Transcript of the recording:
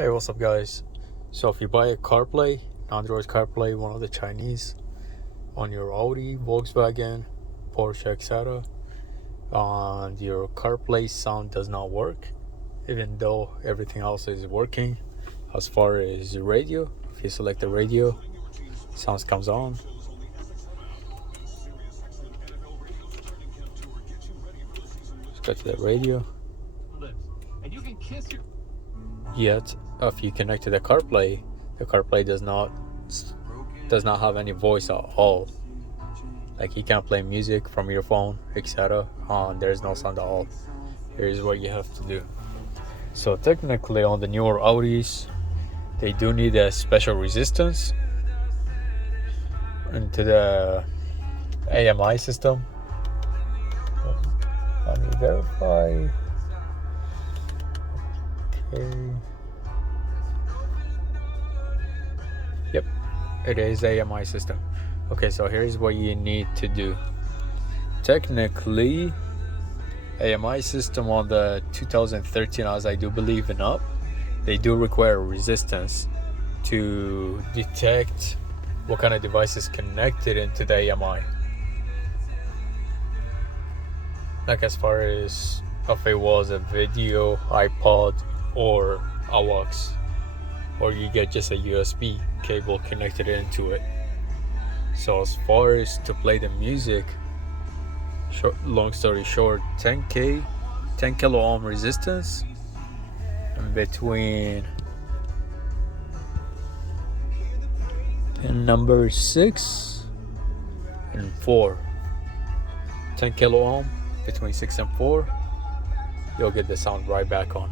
Hey, what's up guys? So if you buy a CarPlay, Android CarPlay, one of the Chinese, on your Audi, Volkswagen, Porsche, etc., and your CarPlay sound does not work, even though everything else is working as far as radio. If you select the radio, sounds comes on. Let's go to the radio. Yet if you connect to the CarPlay does not have any voice at all. Like you can't play music from your phone, etc. There's no sound at all. Here's what you have to do. So technically on the newer Audis, they do need a special resistance into the AMI system. Let me verify. Okay. Yep, it is AMI system. Okay, so here's what you need to do. Technically, AMI system on the 2013, as I do believe and up, they do require resistance to detect what kind of device is connected into the AMI. Like as far as if it was a video, iPod, or AUX, or you get just a USB cable connected into it. So as far as to play the music, long story short, 10 kilo ohm resistance, and between pin number 6 and 4, 10 kilo ohm between 6 and 4, you'll get the sound right back on.